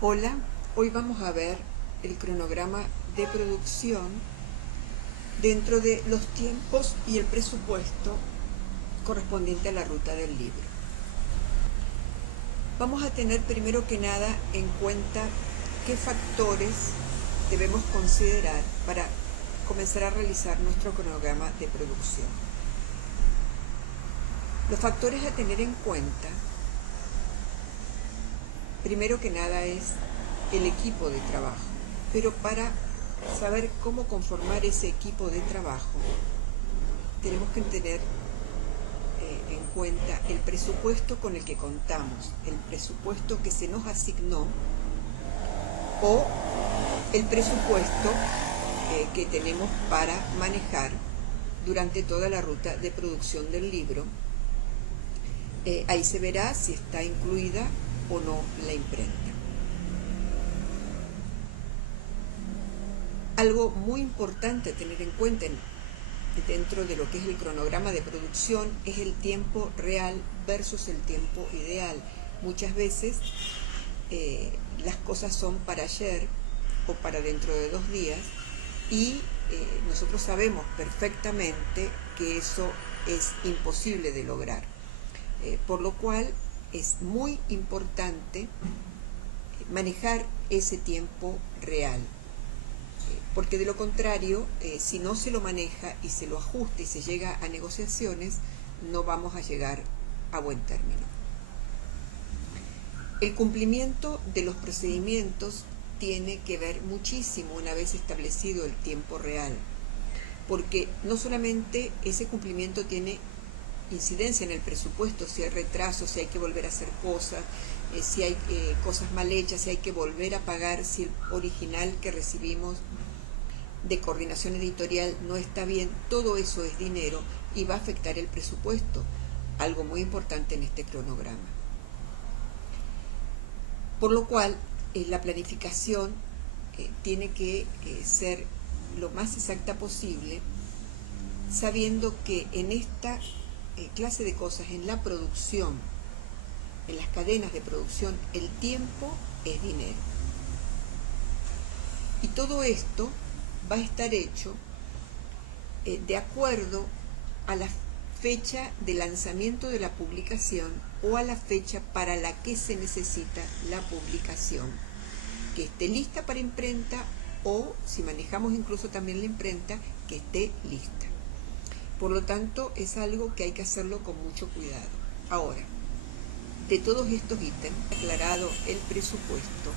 Hola, hoy vamos a ver el cronograma de producción dentro de los tiempos y el presupuesto correspondiente a la ruta del libro. Vamos a tener primero que nada en cuenta qué factores debemos considerar para comenzar a realizar nuestro cronograma de producción. Los factores a tener en cuenta, primero que nada, es el equipo de trabajo, pero para saber cómo conformar ese equipo de trabajo tenemos que tener en cuenta el presupuesto con el que contamos, el presupuesto que se nos asignó o el presupuesto que tenemos para manejar durante toda la ruta de producción del libro. Ahí se verá si está incluida o no la imprenta. Algo muy importante a tener en cuenta dentro de lo que es el cronograma de producción es el tiempo real versus el tiempo ideal. Muchas veces las cosas son para ayer o para dentro de 2 días y nosotros sabemos perfectamente que eso es imposible de lograr, por lo cual es muy importante manejar ese tiempo real, porque de lo contrario, si no se lo maneja y se lo ajusta y se llega a negociaciones, no vamos a llegar a buen término. El cumplimiento de los procedimientos tiene que ver muchísimo una vez establecido el tiempo real, porque no solamente ese cumplimiento tiene incidencia en el presupuesto, si hay retrasos, si hay que volver a hacer cosas, si hay cosas mal hechas, si hay que volver a pagar, si el original que recibimos de coordinación editorial no está bien, todo eso es dinero y va a afectar el presupuesto, algo muy importante en este cronograma. Por lo cual, la planificación tiene que ser lo más exacta posible, sabiendo que en esta clase de cosas, en la producción, en las cadenas de producción, el tiempo es dinero. Y todo esto va a estar hecho de acuerdo a la fecha de lanzamiento de la publicación o a la fecha para la que se necesita la publicación, que esté lista para imprenta o, si manejamos incluso también la imprenta, que esté lista. Por lo tanto, es algo que hay que hacerlo con mucho cuidado. Ahora, de todos estos ítems, aclarado el presupuesto,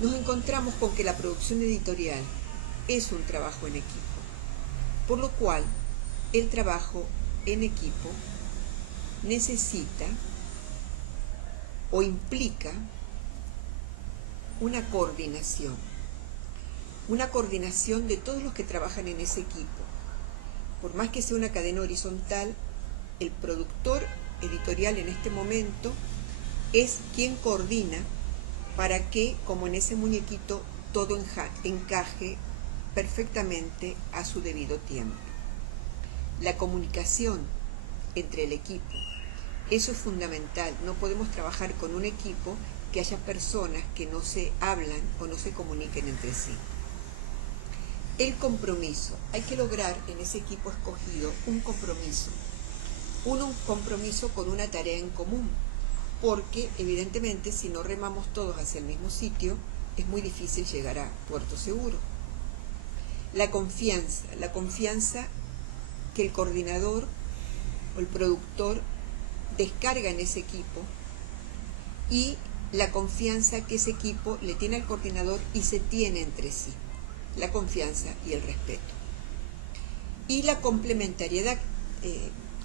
nos encontramos con que la producción editorial es un trabajo en equipo, por lo cual el trabajo en equipo necesita o implica una coordinación de todos los que trabajan en ese equipo. Por más que sea una cadena horizontal, el productor editorial en este momento es quien coordina para que, como en ese muñequito, todo encaje perfectamente a su debido tiempo. La comunicación entre el equipo, eso es fundamental. No podemos trabajar con un equipo que haya personas que no se hablan o no se comuniquen entre sí. El compromiso, hay que lograr en ese equipo escogido un compromiso con una tarea en común, porque evidentemente si no remamos todos hacia el mismo sitio, es muy difícil llegar a puerto seguro. La confianza que el coordinador o el productor descarga en ese equipo y la confianza que ese equipo le tiene al coordinador y se tiene entre sí, la confianza y el respeto. Y la complementariedad,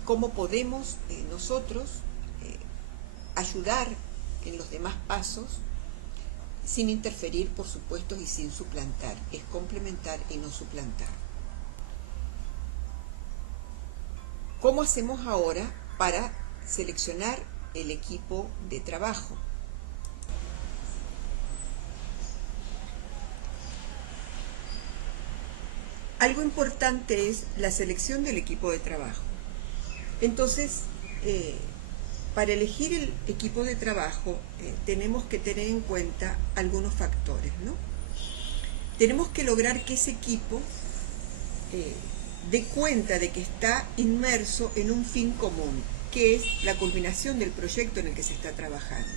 cómo podemos nosotros ayudar en los demás pasos sin interferir, por supuesto, y sin suplantar. Es complementar y no suplantar. ¿Cómo hacemos ahora para seleccionar el equipo de trabajo? Algo importante es la selección del equipo de trabajo. Entonces, para elegir el equipo de trabajo tenemos que tener en cuenta algunos factores, ¿no? Tenemos que lograr que ese equipo dé cuenta de que está inmerso en un fin común, que es la culminación del proyecto en el que se está trabajando.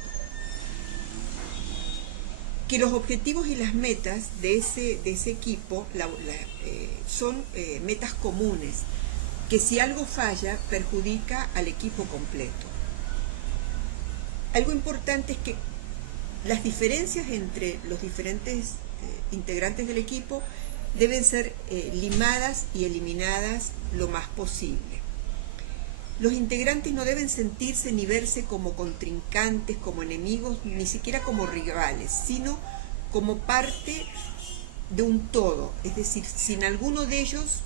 Que los objetivos y las metas de ese equipo son metas comunes, que si algo falla perjudica al equipo completo. Algo importante es que las diferencias entre los diferentes integrantes del equipo deben ser limadas y eliminadas lo más posible. Los integrantes no deben sentirse ni verse como contrincantes, como enemigos, ni siquiera como rivales, sino como parte de un todo. Es decir, sin alguno de ellos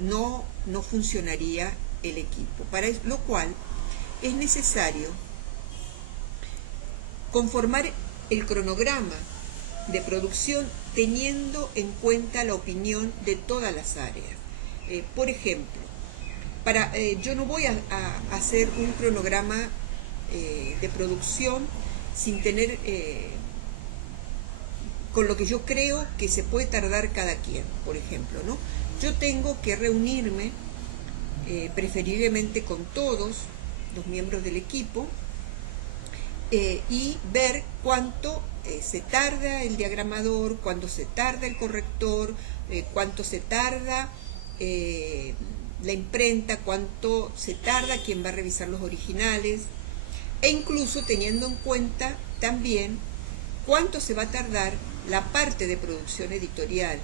no funcionaría el equipo. Para lo cual es necesario conformar el cronograma de producción teniendo en cuenta la opinión de todas las áreas. Por ejemplo, yo no voy a hacer un cronograma de producción sin tener con lo que yo creo que se puede tardar cada quien, por ejemplo, ¿no? Yo tengo que reunirme preferiblemente con todos los miembros del equipo y ver cuánto se tarda el diagramador, cuánto se tarda el corrector, cuánto se tarda la imprenta, cuánto se tarda quien va a revisar los originales, e incluso teniendo en cuenta también cuánto se va a tardar la parte de producción editorial,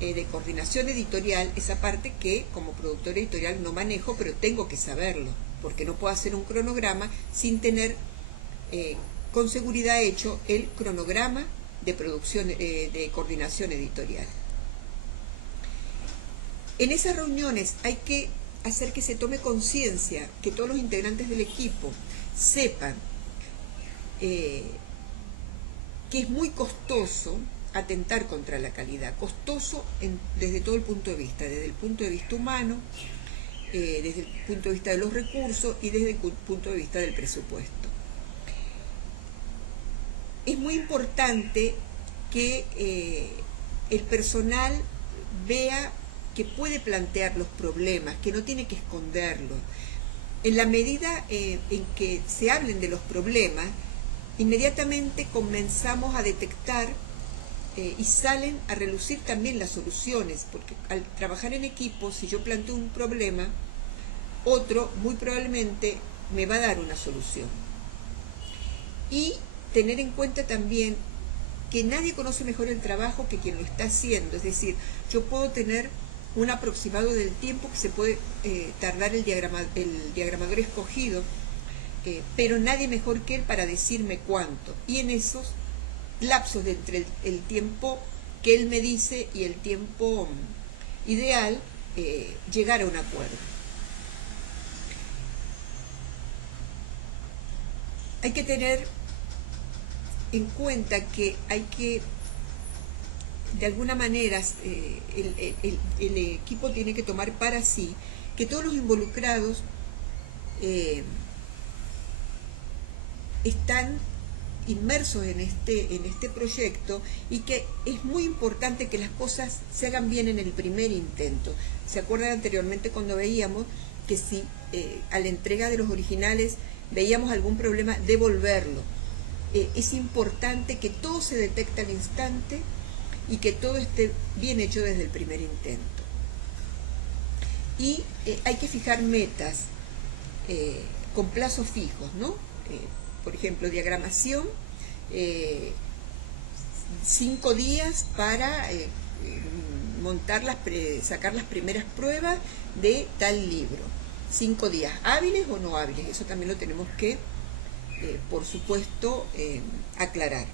de coordinación editorial, esa parte que como productor editorial no manejo, pero tengo que saberlo, porque no puedo hacer un cronograma sin tener con seguridad hecho el cronograma de producción, de coordinación editorial. En esas reuniones hay que hacer que se tome conciencia, que todos los integrantes del equipo sepan que es muy costoso atentar contra la calidad, costoso desde todo el punto de vista, desde el punto de vista humano, desde el punto de vista de los recursos y desde el punto de vista del presupuesto. Es muy importante que el personal vea que puede plantear los problemas, que no tiene que esconderlos. En la medida en que se hablen de los problemas, inmediatamente comenzamos a detectar y salen a relucir también las soluciones, porque al trabajar en equipo, si yo planteo un problema, otro muy probablemente me va a dar una solución. Y tener en cuenta también que nadie conoce mejor el trabajo que quien lo está haciendo, es decir, yo puedo tener un aproximado del tiempo que se puede tardar el diagramador escogido, pero nadie mejor que él para decirme cuánto, y en esos lapsos de entre el tiempo que él me dice y el tiempo ideal, llegar a un acuerdo. Hay que tener en cuenta que hay que, de alguna manera, el equipo tiene que tomar para sí que todos los involucrados están inmersos en este proyecto y que es muy importante que las cosas se hagan bien en el primer intento. ¿Se acuerdan anteriormente cuando veíamos que si a la entrega de los originales veíamos algún problema, devolverlo? Es importante que todo se detecte al instante y que todo esté bien hecho desde el primer intento. Y hay que fijar metas con plazos fijos, ¿no? Por ejemplo, diagramación, 5 días para sacar las primeras pruebas de tal libro. 5 días hábiles o no hábiles, eso también lo tenemos que, por supuesto, aclarar.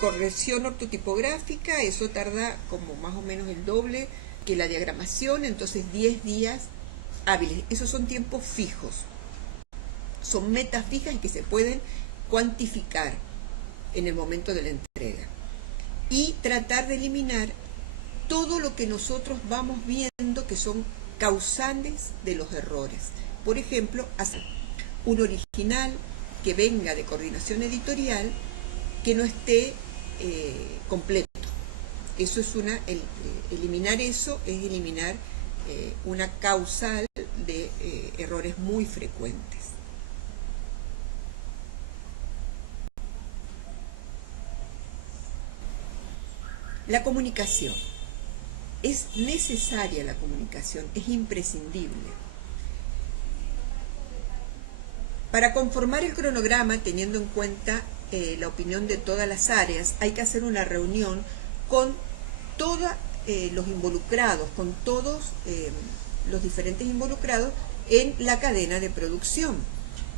Corrección ortotipográfica, eso tarda como más o menos el doble que la diagramación, entonces 10 días hábiles. Esos son tiempos fijos, son metas fijas y que se pueden cuantificar en el momento de la entrega. Y tratar de eliminar todo lo que nosotros vamos viendo que son causantes de los errores. Por ejemplo, un original que venga de coordinación editorial que no esté completo. Eso es eliminar eso es eliminar una causal de errores muy frecuentes. La comunicación. Es necesaria la comunicación, es imprescindible. Para conformar el cronograma, teniendo en cuenta la opinión de todas las áreas, hay que hacer una reunión con todos los involucrados, con todos los diferentes involucrados en la cadena de producción.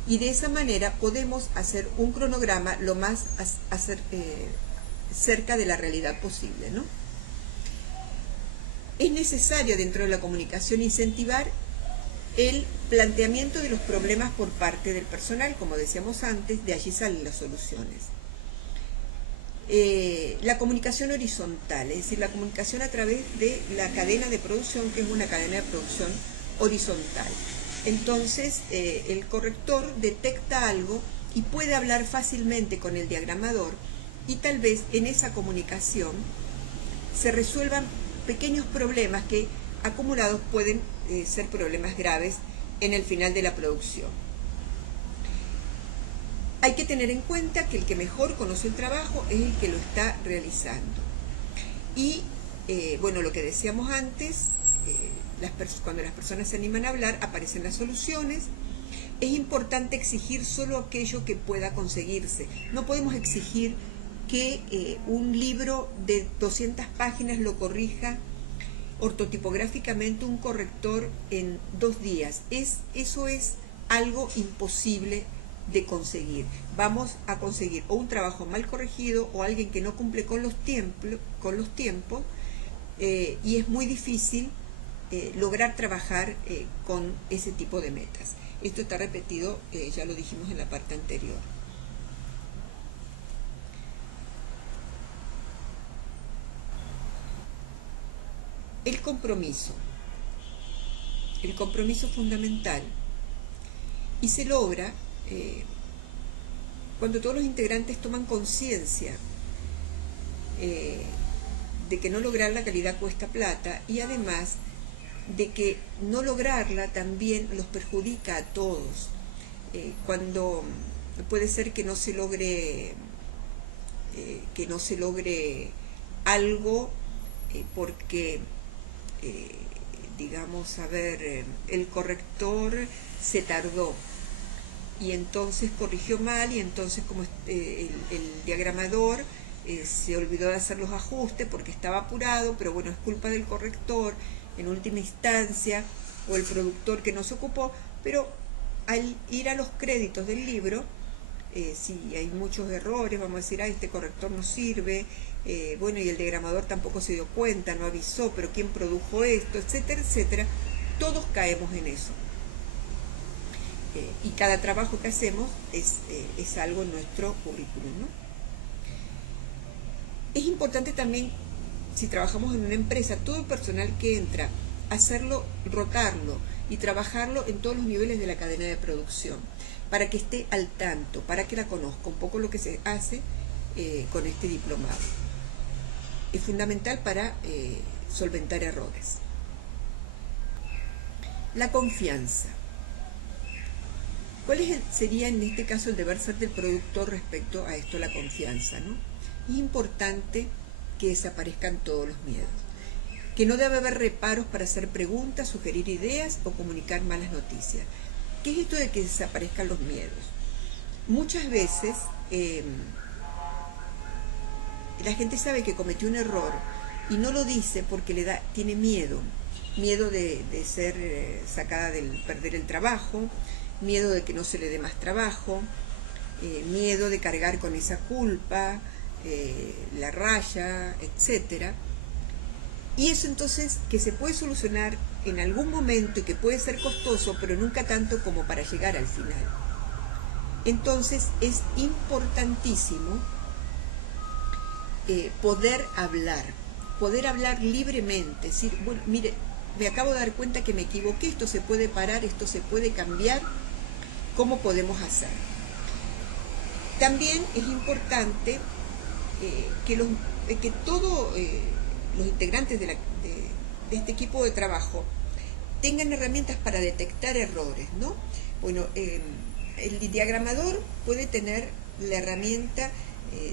Y de esa manera podemos hacer un cronograma lo más cerca de la realidad posible, ¿no? Es necesario dentro de la comunicación incentivar el planteamiento de los problemas por parte del personal, como decíamos antes, de allí salen las soluciones. La comunicación horizontal, es decir, la comunicación a través de la cadena de producción, que es una cadena de producción horizontal. Entonces, el corrector detecta algo y puede hablar fácilmente con el diagramador, y tal vez en esa comunicación se resuelvan pequeños problemas que acumulados pueden ser problemas graves en el final de la producción. Hay que tener en cuenta que el que mejor conoce el trabajo es el que lo está realizando. Y bueno, lo que decíamos antes, cuando las personas se animan a hablar, aparecen las soluciones. Es importante exigir solo aquello que pueda conseguirse. No podemos exigir que un libro de 200 páginas lo corrija ortotipográficamente un corrector en 2 días. Eso es algo imposible de conseguir. Vamos a conseguir o un trabajo mal corregido o alguien que no cumple con los tiempos, y es muy difícil lograr trabajar con ese tipo de metas. Esto está repetido, ya lo dijimos en la parte anterior. El compromiso fundamental, y se logra cuando todos los integrantes toman conciencia de que no lograr la calidad cuesta plata, y además de que no lograrla también los perjudica a todos. Cuando puede ser que no se logre algo porque digamos, el corrector se tardó y entonces corrigió mal, y entonces como el diagramador se olvidó de hacer los ajustes porque estaba apurado, pero bueno, es culpa del corrector en última instancia, o el productor que no se ocupó. Pero al ir a los créditos del libro, si hay muchos errores, vamos a decir, este corrector no sirve, bueno, y el diagramador tampoco se dio cuenta, no avisó, pero ¿quién produjo esto?, etcétera, etcétera. Todos caemos en eso. Y cada trabajo que hacemos es algo en nuestro currículum, ¿no? Es importante también, si trabajamos en una empresa, todo el personal que entra, hacerlo, rotarlo y trabajarlo en todos los niveles de la cadena de producción, para que esté al tanto, para que la conozca un poco lo que se hace con este diplomado. Es fundamental para solventar errores. La confianza. ¿Cuál sería en este caso el deber ser del productor respecto a esto, la confianza, ¿no? Es importante que desaparezcan todos los miedos, que no debe haber reparos para hacer preguntas, sugerir ideas o comunicar malas noticias. ¿Qué es esto de que desaparezcan los miedos? Muchas veces la gente sabe que cometió un error y no lo dice porque tiene miedo de ser sacada perder el trabajo, miedo de que no se le dé más trabajo, miedo de cargar con esa culpa, la raya, etcétera. Y eso entonces que se puede solucionar en algún momento y que puede ser costoso, pero nunca tanto como para llegar al final. Entonces es importantísimo poder hablar libremente, decir, bueno, mire, me acabo de dar cuenta que me equivoqué, esto se puede parar, esto se puede cambiar, cómo podemos hacer. También es importante que todos los integrantes de este equipo de trabajo tengan herramientas para detectar errores, ¿no? Bueno, el diagramador puede tener la herramienta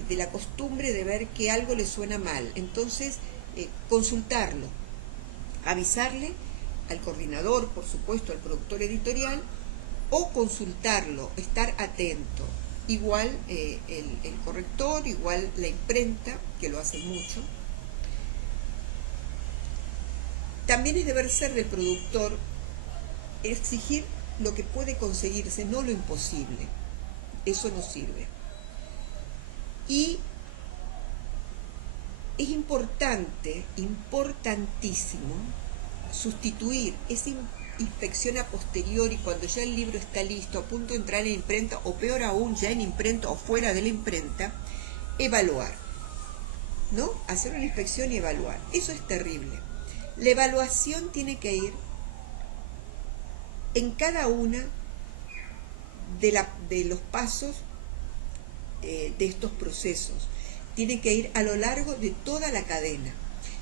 de la costumbre de ver que algo le suena mal, entonces consultarlo, avisarle al coordinador, por supuesto, al productor editorial, o consultarlo, estar atento. Igual el corrector, igual la imprenta, que lo hace mucho. También es deber ser del productor exigir lo que puede conseguirse, no lo imposible. Eso no sirve. Y es importantísimo, sustituir esa inspección a posteriori cuando ya el libro está listo, a punto de entrar en imprenta, o peor aún, ya en imprenta o fuera de la imprenta, evaluar, ¿no? Hacer una inspección y evaluar. Eso es terrible. La evaluación tiene que ir en cada una de los pasos de estos procesos. Tiene que ir a lo largo de toda la cadena.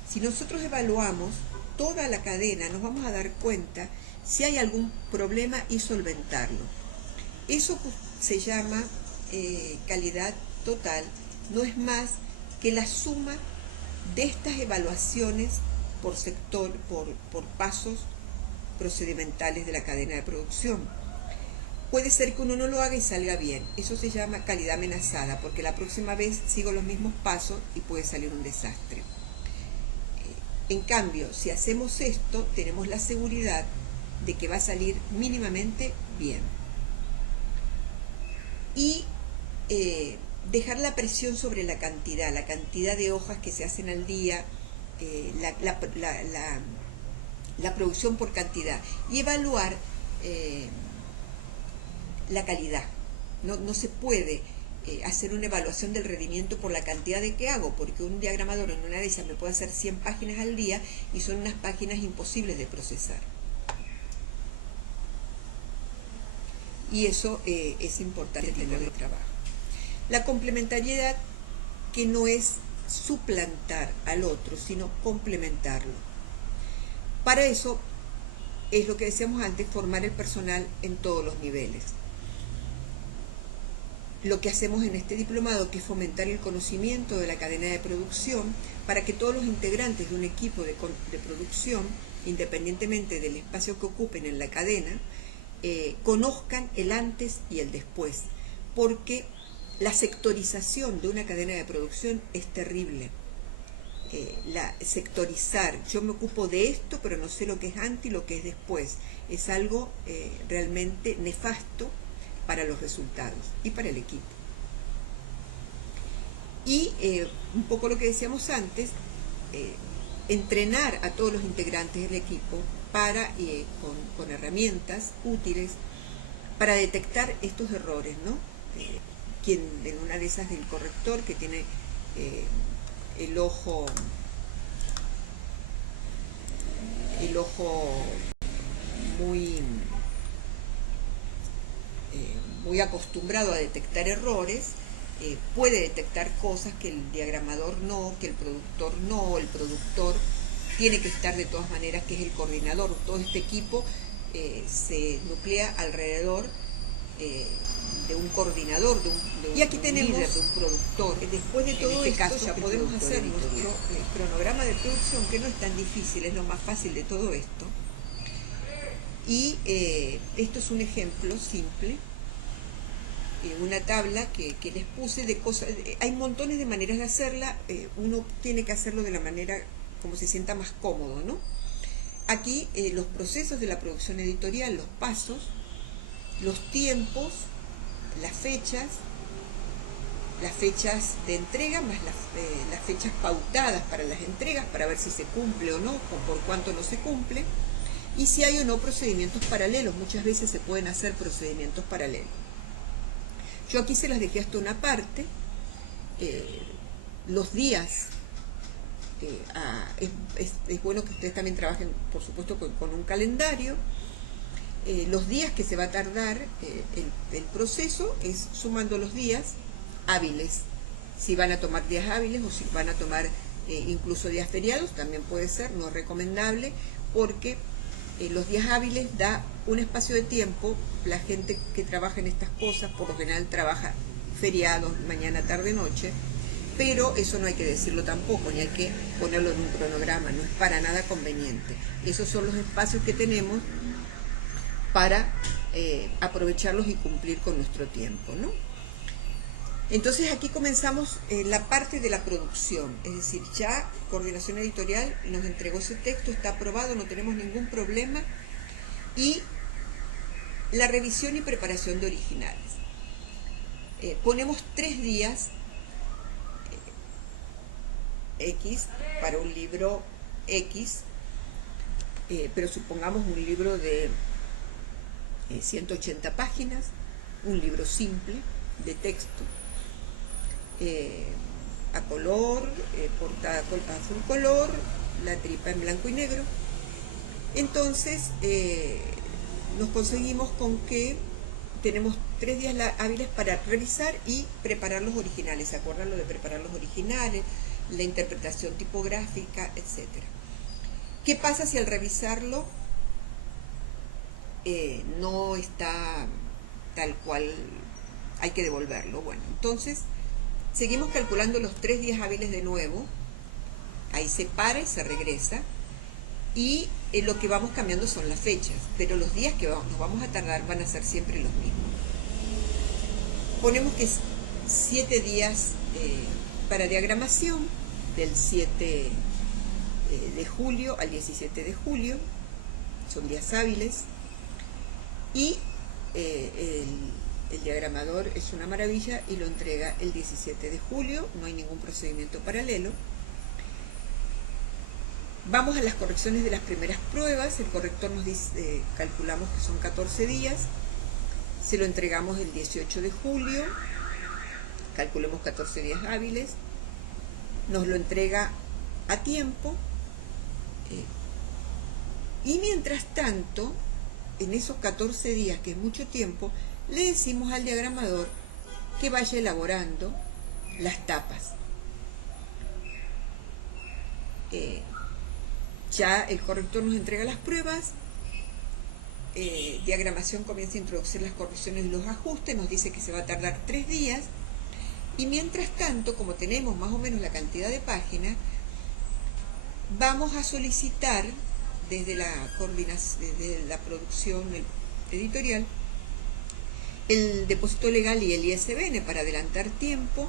Si nosotros evaluamos toda la cadena, nos vamos a dar cuenta si hay algún problema y solventarlo. Eso se llama calidad total, no es más que la suma de estas evaluaciones por sector, por pasos procedimentales de la cadena de producción. Puede ser que uno no lo haga y salga bien, eso se llama calidad amenazada, porque la próxima vez sigo los mismos pasos y puede salir un desastre. En cambio, si hacemos esto, tenemos la seguridad de que va a salir mínimamente bien. Y dejar la presión sobre la cantidad de hojas que se hacen al día, la producción por cantidad, y evaluar la calidad. No se puede hacer una evaluación del rendimiento por la cantidad de que hago, porque un diagramador en una de esas me puede hacer 100 páginas al día y son unas páginas imposibles de procesar. Y eso es importante tener de trabajo. La complementariedad, que no es suplantar al otro, sino complementarlo. Para eso es lo que decíamos antes, formar el personal en todos los niveles. Lo que hacemos en este diplomado, que es fomentar el conocimiento de la cadena de producción, para que todos los integrantes de un equipo de producción, independientemente del espacio que ocupen en la cadena, conozcan el antes y el después, porque la sectorización de una cadena de producción es terrible. Sectorizar, yo me ocupo de esto, pero no sé lo que es antes y lo que es después, es algo realmente nefasto para los resultados y para el equipo. Y un poco lo que decíamos antes, entrenar a todos los integrantes del equipo para, con herramientas útiles para detectar estos errores, ¿no? Quien en una de esas del corrector, que tiene el ojo muy acostumbrado a detectar errores, puede detectar cosas que el diagramador no, que el productor no. El productor tiene que estar de todas maneras, que es el coordinador. Todo este equipo se nuclea alrededor de un coordinador, de un líder, de un productor. Después de todo esto ya podemos hacer nuestro cronograma de producción, que no es tan difícil, es lo más fácil de todo esto. Y esto es un ejemplo simple, una tabla que les puse de cosas. Hay montones de maneras de hacerla, uno tiene que hacerlo de la manera como se sienta más cómodo, ¿no? Aquí los procesos de la producción editorial, los pasos, los tiempos, las fechas de entrega, más las fechas pautadas para las entregas, para ver si se cumple o no, o por cuánto no se cumple, y si hay o no procedimientos paralelos. Muchas veces se pueden hacer procedimientos paralelos. Yo aquí se las dejé hasta una parte, los días. Es bueno que ustedes también trabajen, por supuesto, con un calendario. los días que se va a tardar el proceso es sumando los días hábiles. Si van a tomar días hábiles o si van a tomar incluso días feriados, también puede ser, no es recomendable, porque los días hábiles da un espacio de tiempo. La gente que trabaja en estas cosas por lo general trabaja feriados, mañana, tarde, noche, pero eso no hay que decirlo tampoco, ni hay que ponerlo en un cronograma, no es para nada conveniente. Esos son los espacios que tenemos para aprovecharlos y cumplir con nuestro tiempo, ¿no? Entonces aquí comenzamos la parte de la producción, es decir, ya Coordinación Editorial nos entregó ese texto, está aprobado, no tenemos ningún problema, y la revisión y preparación de originales. Ponemos 3 días X para un libro X, pero supongamos un libro de 180 páginas, un libro simple de texto, a color, portada azul color, la tripa en blanco y negro. Entonces nos conseguimos con que tenemos 3 días hábiles para revisar y preparar los originales. ¿Se acuerdan lo de preparar los originales, la interpretación tipográfica, etcétera? ¿Qué pasa si al revisarlo no está tal cual, hay que devolverlo? Bueno, entonces seguimos calculando los 3 días hábiles de nuevo, ahí se para y se regresa, y lo que vamos cambiando son las fechas, pero los días que nos vamos a tardar van a ser siempre los mismos. Ponemos que es 7 días para diagramación, del 7 de julio al 17 de julio, son días hábiles, y el diagramador es una maravilla y lo entrega el 17 de julio, no hay ningún procedimiento paralelo. Vamos a las correcciones de las primeras pruebas. El corrector nos dice, calculamos que son 14 días, se lo entregamos el 18 de julio, calculemos 14 días hábiles, nos lo entrega a tiempo, y mientras tanto, en esos 14 días, que es mucho tiempo, le decimos al diagramador que vaya elaborando las tapas. Ya el corrector nos entrega las pruebas, diagramación comienza a introducir las correcciones y los ajustes, nos dice que se va a tardar 3 días, y mientras tanto, como tenemos más o menos la cantidad de páginas, vamos a solicitar desde la producción editorial el depósito legal y el ISBN para adelantar tiempo,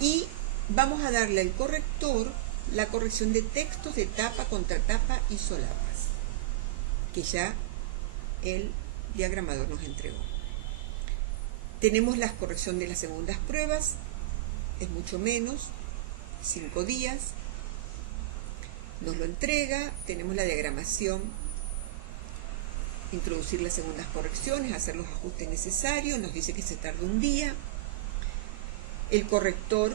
y vamos a darle al corrector la corrección de textos de tapa, contratapa y solapas, que ya el diagramador nos entregó. Tenemos la corrección de las segundas pruebas, es mucho menos, 5 días, nos lo entrega. Tenemos la diagramación, introducir las segundas correcciones, hacer los ajustes necesarios, nos dice que se tarda 1 día. El corrector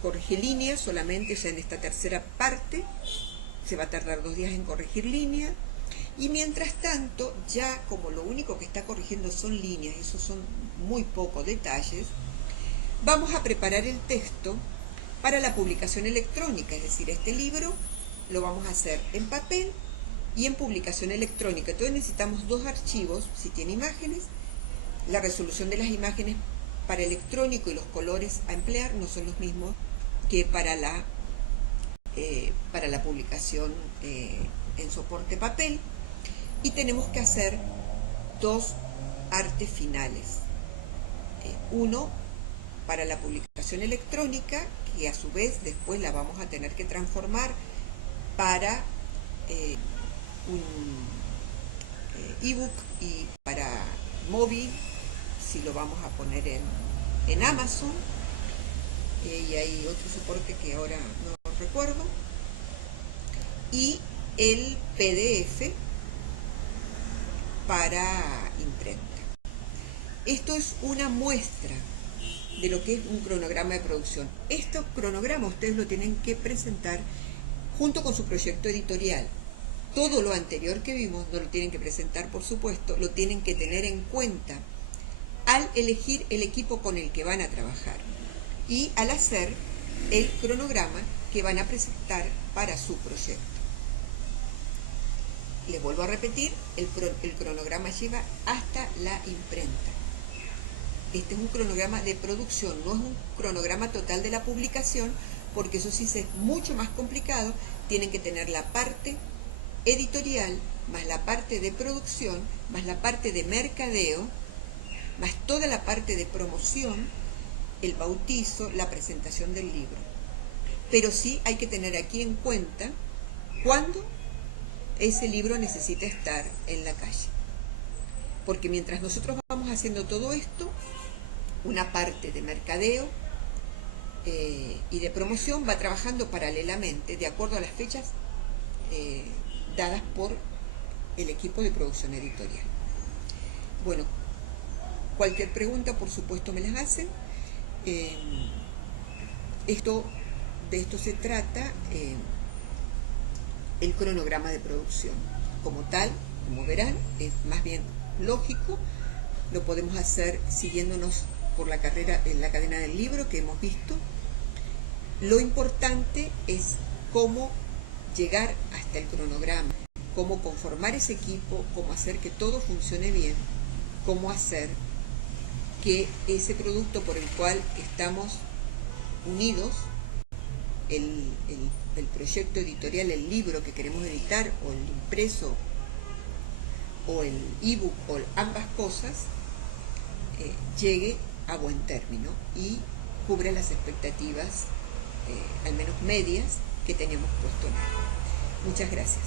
corrige líneas solamente ya en esta tercera parte, se va a tardar 2 días en corregir línea, y mientras tanto, ya como lo único que está corrigiendo son líneas, esos son muy pocos detalles, vamos a preparar el texto para la publicación electrónica, es decir, este libro lo vamos a hacer en papel y en publicación electrónica. Entonces necesitamos 2 archivos, si tiene imágenes, la resolución de las imágenes para electrónico y los colores a emplear no son los mismos que para la publicación en soporte papel, y tenemos que hacer 2 artes finales, uno para la publicación electrónica, que a su vez después la vamos a tener que transformar para un ebook, y para móvil, si lo vamos a poner en Amazon, y hay otro soporte que ahora no recuerdo, y el PDF para imprenta. Esto es una muestra de lo que es un cronograma de producción. Este cronograma ustedes lo tienen que presentar junto con su proyecto editorial. Todo lo anterior que vimos no lo tienen que presentar, por supuesto, lo tienen que tener en cuenta al elegir el equipo con el que van a trabajar y al hacer el cronograma que van a presentar para su proyecto. Les vuelvo a repetir, el cronograma lleva hasta la imprenta. Este es un cronograma de producción, no es un cronograma total de la publicación, porque eso sí es mucho más complicado. Tienen que tener la parte editorial, más la parte de producción, más la parte de mercadeo, más toda la parte de promoción, el bautizo, la presentación del libro. Pero sí hay que tener aquí en cuenta cuándo ese libro necesita estar en la calle. Porque mientras nosotros vamos haciendo todo esto, una parte de mercadeo y de promoción va trabajando paralelamente de acuerdo a las fechas dadas por el equipo de producción editorial. Bueno, cualquier pregunta, por supuesto, me las hacen. De esto se trata el cronograma de producción. Como tal, como verán, es más bien lógico. Lo podemos hacer siguiéndonos por la carrera en la cadena del libro que hemos visto. Lo importante es cómo llegar hasta el cronograma, cómo conformar ese equipo, cómo hacer que todo funcione bien, cómo hacer que ese producto por el cual estamos unidos, el proyecto editorial, el libro que queremos editar, o el impreso, o el ebook, o ambas cosas, llegue a buen término y cubra las expectativas, al menos medias, que teníamos puesto en él. Muchas gracias.